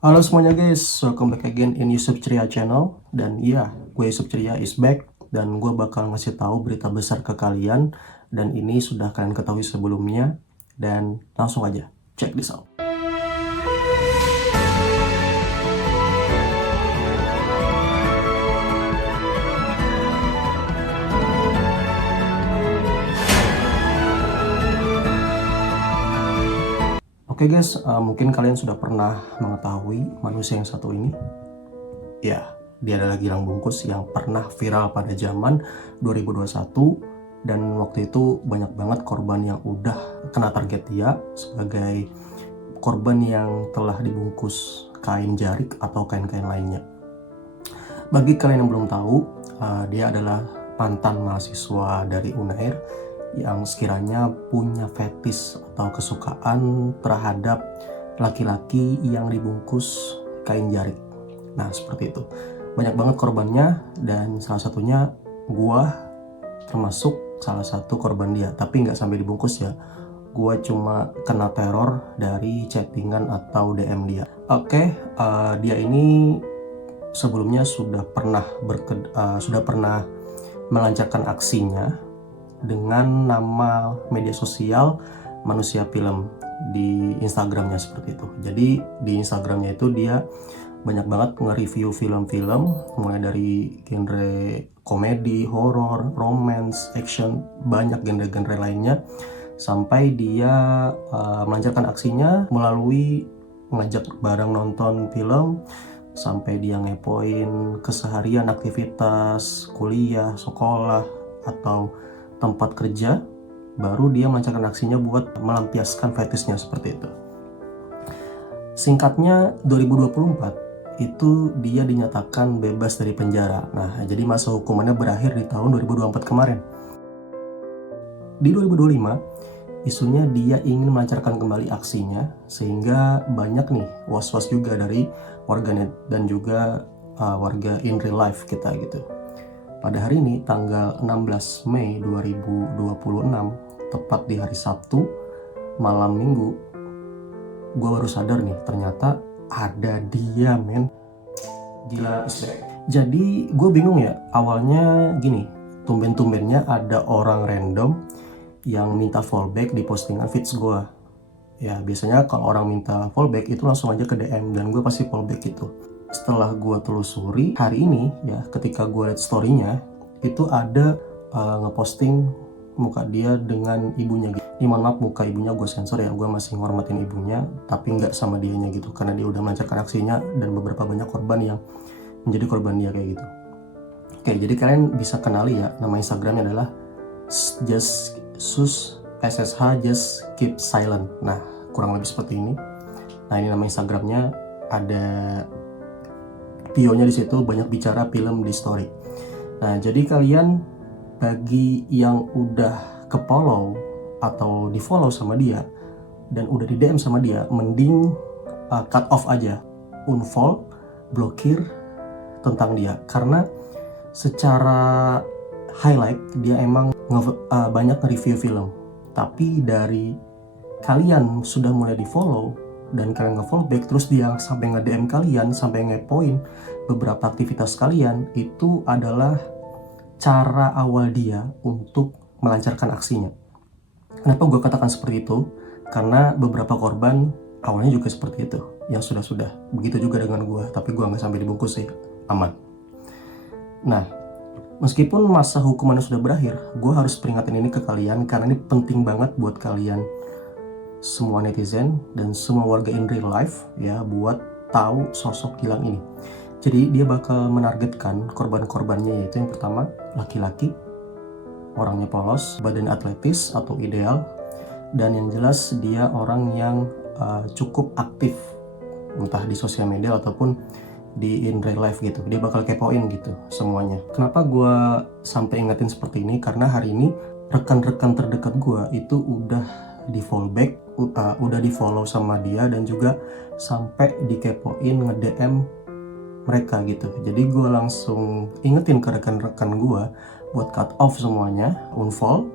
Halo semuanya guys, welcome back again in Yusuf Ceria channel. Dan iya, gue Yusuf Ceria is back. Dan gue bakal ngasih tahu berita besar ke kalian. Dan ini sudah kalian ketahui sebelumnya. Dan langsung aja, check this out. Oke guys, mungkin kalian sudah pernah mengetahui manusia yang satu ini. Ya, dia adalah Gilang Bungkus yang pernah viral pada zaman 2021. Dan waktu itu banyak banget korban yang udah kena target dia sebagai korban yang telah dibungkus kain jarik atau kain-kain lainnya. Bagi kalian yang belum tahu, dia adalah mantan mahasiswa dari UNAIR yang sekiranya punya fetis atau kesukaan terhadap laki-laki yang dibungkus kain jarik. Nah, seperti itu. Banyak banget korbannya dan salah satunya gua termasuk salah satu korban dia. Tapi nggak sampai dibungkus ya. Gua cuma kena teror dari chattingan atau DM dia. Oke, dia ini sebelumnya sudah pernah melancarkan aksinya dengan nama media sosial Manusia Film di Instagramnya seperti itu. Jadi di Instagramnya itu dia banyak banget nge-review film-film mulai dari genre komedi, horor, romance, action, banyak genre-genre lainnya sampai dia melancarkan aksinya melalui ngajak bareng nonton film sampai dia ngepoin keseharian aktivitas kuliah, sekolah, atau tempat kerja, baru dia melancarkan aksinya buat melampiaskan fetisnya seperti itu. Singkatnya 2024 itu dia dinyatakan bebas dari penjara. Nah, jadi masa hukumannya berakhir di tahun 2024 kemarin. Di 2025, isunya dia ingin melancarkan kembali aksinya sehingga banyak nih was-was juga dari warganet dan juga warga in real life kita gitu. Pada hari ini tanggal 16 Mei 2026, tepat di hari Sabtu malam Minggu, gue baru sadar nih ternyata ada dia, men. Gila, jadi gue bingung ya, awalnya gini, tumben-tumbennya ada orang random yang minta fallback di postingan feeds gue. Ya biasanya kalau orang minta fallback itu langsung aja ke DM dan gue pasti fallback gitu. Setelah gue telusuri hari ini ya, ketika gue liat story-nya itu ada ngeposting muka dia dengan ibunya gitu. Ini mohon maaf, muka ibunya gue sensor ya, gue masih ngormatin ibunya tapi nggak sama dianya gitu karena dia udah melancarkan aksinya dan beberapa banyak korban yang menjadi korban dia kayak gitu. Oke, jadi kalian bisa kenali ya, nama Instagramnya adalah just keep silent. Nah, kurang lebih seperti ini. Nah, ini nama Instagramnya, ada bio-nya di situ, banyak bicara film di story. Nah, jadi kalian bagi yang udah ke-follow atau di-follow sama dia dan udah di DM sama dia, mending cut off aja, unfollow, blokir tentang dia, karena secara highlight dia emang banyak nge-review film. Tapi dari kalian sudah mulai di-follow dan kalian nge-follow back, terus dia sampai nge-DM kalian, sampai nge-point beberapa aktivitas kalian, itu adalah cara awal dia untuk melancarkan aksinya. Kenapa gue katakan seperti itu? Karena beberapa korban awalnya juga seperti itu, yang sudah-sudah. Begitu juga dengan gue, tapi gue nggak sampai dibungkus sih, aman. Nah, meskipun masa hukumannya sudah berakhir, gue harus peringatin ini ke kalian karena ini penting banget buat kalian semua netizen dan semua warga in real life ya, buat tahu sosok Gilang ini. Jadi dia bakal menargetkan korban-korbannya, yaitu yang pertama laki-laki, orangnya polos, badan atletis atau ideal, dan yang jelas dia orang yang cukup aktif entah di sosial media ataupun di in real life gitu. Dia bakal kepoin gitu semuanya. Kenapa gue sampai ingetin seperti ini? Karena hari ini rekan-rekan terdekat gue itu udah di fallback, udah di follow sama dia dan juga sampai dikepoin nge-DM mereka gitu. Jadi gue langsung ingetin ke rekan-rekan gue buat cut off semuanya, unfollow,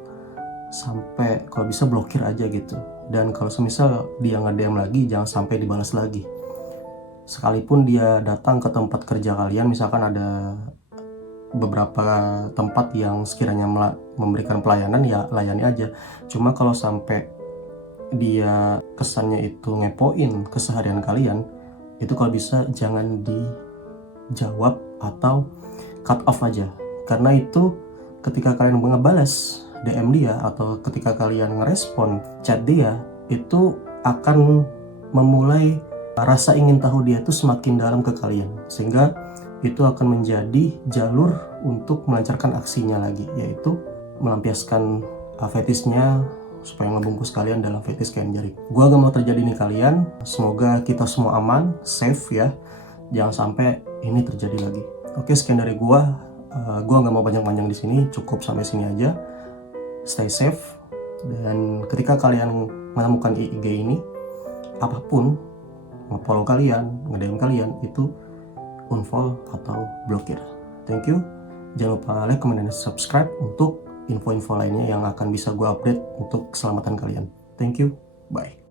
sampai kalau bisa blokir aja gitu. Dan kalau semisal dia nge-DM lagi, jangan sampai dibalas lagi. sekalipun dia datang ke tempat kerja kalian, misalkan ada beberapa tempat yang sekiranya memberikan pelayanan, ya layani aja. Cuma kalau sampai dia kesannya itu ngepoin keseharian kalian, itu kalau bisa jangan dijawab atau cut off aja. Karena itu ketika kalian ngebalas DM dia atau ketika kalian ngerespon chat dia, itu akan memulai rasa ingin tahu dia itu semakin dalam ke kalian, sehingga itu akan menjadi jalur untuk melancarkan aksinya lagi, yaitu melampiaskan fetisnya supaya ngebungkus kalian dalam fetis kain jari. Gua gak mau terjadi nih kalian, semoga kita semua aman, safe ya, jangan sampai ini terjadi lagi. Oke, sekian dari gua gak mau banyak-banyak di sini, cukup sampai sini aja. Stay safe, dan ketika kalian menemukan IG ini, apapun, nge-follow kalian, nge-DM kalian, itu unfollow atau blokir. Thank you. Jangan lupa like, comment, dan subscribe untuk info-info lainnya yang akan bisa gue update untuk keselamatan kalian. Thank you. Bye.